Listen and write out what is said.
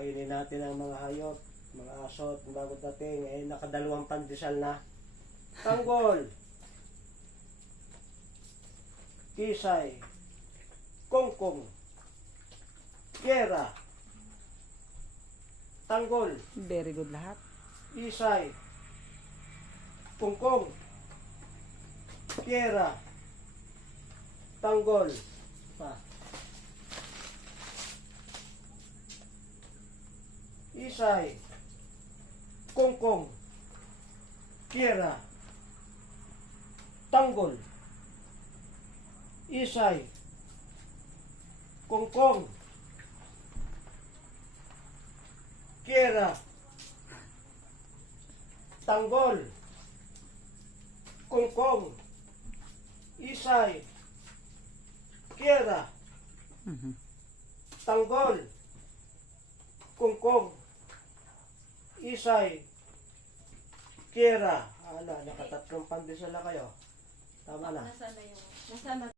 Kainin natin ang mga hayop, mga aso at bago dating. Eh, nakadalawang pandesal na. Tanggol. Kisay. Kongkong. Kera. Tanggol. Very good lahat. Isay. Kongkong. Kera. Tanggol. Pa. Isay. Kongkong. Kera. Tanggol. Isay. Kongkong. Kera. Tanggol. Kongkong. Isay. Kera. Tanggol. Kongkong. Isay. Kera. Ala, nakatatlong pandesal na kayo. Tama na. Nasaan na yung... Nasaan na